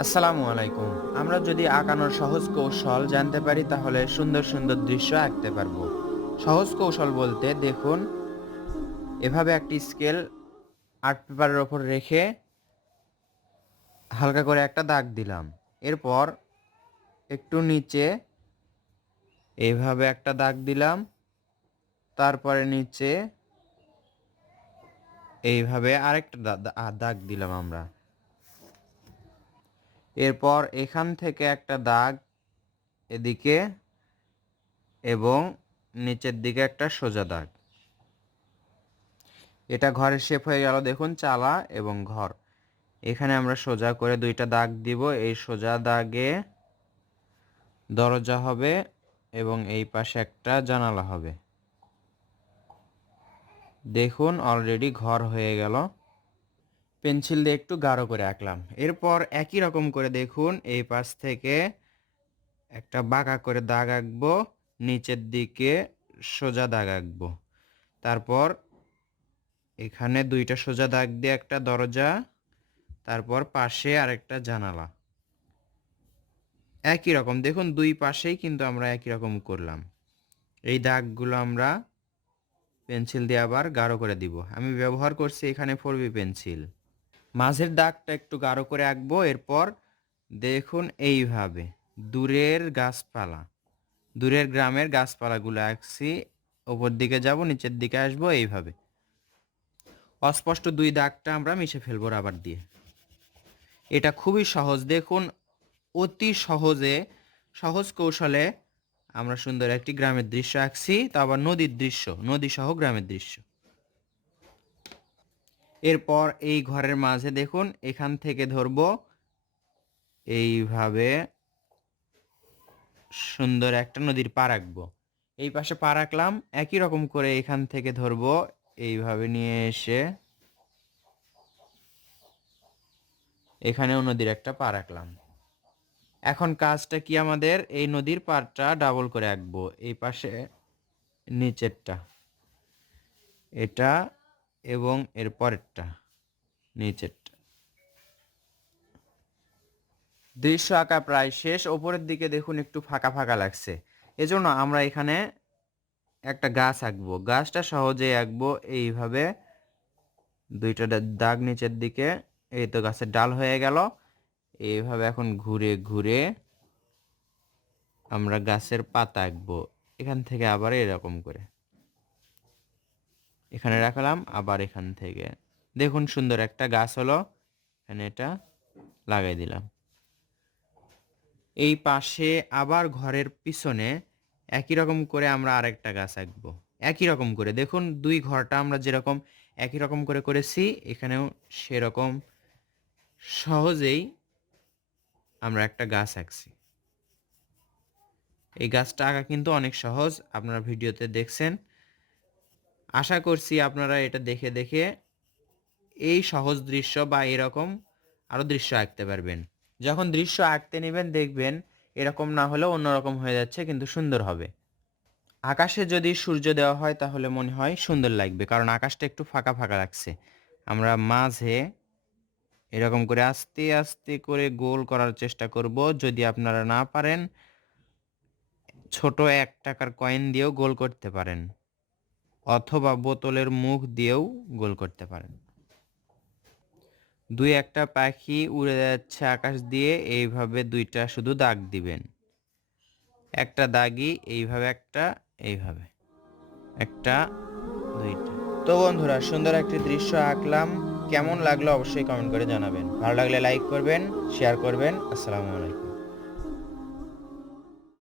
আসসালামু আলাইকুম। আমরা যদি আঁকানোর সহজ কৌশল জানতে পারি তাহলে সুন্দর সুন্দর দৃশ্য আঁকতে পারবো। সহজ কৌশল বলতে দেখুন, এভাবে একটি স্কেল আর্ট পেপারের ওপর রেখে হালকা করে একটা দাগ দিলাম। এরপর একটু নিচে এইভাবে একটা দাগ দিলাম, তারপরে নিচে এইভাবে আরেকটা দাগ দিলাম আমরা। এরপর এখান থেকে একটা দাগ এদিকে এবং নিচের দিকে একটা সোজা দাগ। এটা ঘরের শেপ হয়ে গেল, দেখুন চালা এবং ঘর। এখানে আমরা সোজা করে দুইটা দাগ দিব। এই সোজা দাগে দরজা হবে এবং এই পাশে একটা জানালা হবে। দেখুন অলরেডি ঘর হয়ে গেল। পেন্সিল দিয়ে একটু গাঢ় করে আঁকলাম। এরপর একই রকম করে দেখুন এই পাশ থেকে একটা বাঁকা করে দাগ আঁকবো, নিচের দিকে সোজা দাগ আঁকবো। তারপর এখানে দুইটা সোজা দাগ দিয়ে একটা দরজা, তারপর পাশে আরেকটা জানালা। একই রকম দেখুন, দুই পাশেই কিন্তু আমরা একই রকম করলাম। এই দাগগুলো আমরা পেন্সিল দিয়ে আবার গাঢ় করে দিব। আমি ব্যবহার করছি এখানে 4B পেন্সিল। মাঝের দাগটা একটু গাঢ় করে আঁকবো। এরপর দেখুন এইভাবে দূরের গাছপালা, দূরের গ্রামের গাছপালাগুলো আঁকছি। ওপর দিকে যাব, নিচের দিকে আসবো, এইভাবে অস্পষ্ট দুই দাগটা আমরা মিশে ফেলবো রাবার দিয়ে। এটা খুবই সহজ, দেখুন অতি সহজে, সহজ কৌশলে আমরা সুন্দর একটি গ্রামের দৃশ্য আঁকছি, তা আবার নদীর দৃশ্য, নদী সহ গ্রামের দৃশ্য। এরপর এই ঘরের মাঝে দেখুন এখান থেকে ধরবো, এইভাবে সুন্দর একটা নদীর পার আঁকবো। এই পাশে পার আঁকলাম, একই রকম করে এখান থেকে ধরবো, এইভাবে নিয়ে এসে এখানেও নদীর একটা পার আঁকলাম। এখন কাজটা কি আমাদের, এই নদীর পাড়টা ডাবল করে আঁকবো। এই পাশে নিচেরটা এটা এবং এর পরেরটা নিচেরটা। দৃশ্য আঁকা প্রায় শেষ। ওপরের দিকে দেখুন একটু ফাঁকা ফাঁকা লাগছে, এজন্য আমরা এখানে একটা গাছ আঁকবো। গাছটা সহজেই আঁকবো। এইভাবে দুইটা দাগ নিচের দিকে, এই তো গাছের ডাল হয়ে গেল। এইভাবে এখন ঘুরে ঘুরে আমরা গাছের পাতা আঁকবো। এখান থেকে আবার এরকম করে এখানে রাখলাম, আবার এখান থেকে দেখুন সুন্দর একটা গাছ হলো। এখানে এটা লাগাই দিলাম। এই পাশে আবার ঘরের পিছনে একই রকম করে আমরা আরেকটা গাছ আঁকবো। একই রকম করে দেখুন, দুই ঘরটা আমরা যেরকম একই রকম করে করেছি, এখানেও সেরকম সহজেই আমরা একটা গাছ আঁকছি। এই গাছটা আঁকা কিন্তু অনেক সহজ, আপনারা ভিডিওতে দেখছেন। আশা করছি আপনারা এটা দেখে দেখে এই সহজ দৃশ্য বা এরকম আরও দৃশ্য আঁকতে পারবেন। যখন দৃশ্য আঁকতে নেবেন দেখবেন এরকম না হলেও অন্যরকম হয়ে যাচ্ছে, কিন্তু সুন্দর হবে। আকাশে যদি সূর্য দেওয়া হয় তাহলে মনে হয় সুন্দর লাগবে, কারণ আকাশটা একটু ফাঁকা ফাঁকা লাগছে। আমরা মাঝে এরকম করে আস্তে আস্তে করে গোল করার চেষ্টা করব। যদি আপনারা না পারেন, ছোট 1 টাকার কয়েন দিয়েও গোল করতে পারেন, অথবা বোতলের মুখ দিয়েও গোল করতে পারেন। দুই একটা পাখি উড়ে যাচ্ছে আকাশ দিয়ে, এইভাবে দুইটা শুধু দাগ দিবেন। একটা দাগই এইভাবে, একটা এইভাবে, একটা, দুইটা। তো বন্ধুরা, সুন্দর একটি দৃশ্য আঁকলাম। কেমন লাগলো অবশ্যই কমেন্ট করে জানাবেন। ভালো লাগলে লাইক করবেন, শেয়ার করবেন। আসসালামু আলাইকুম।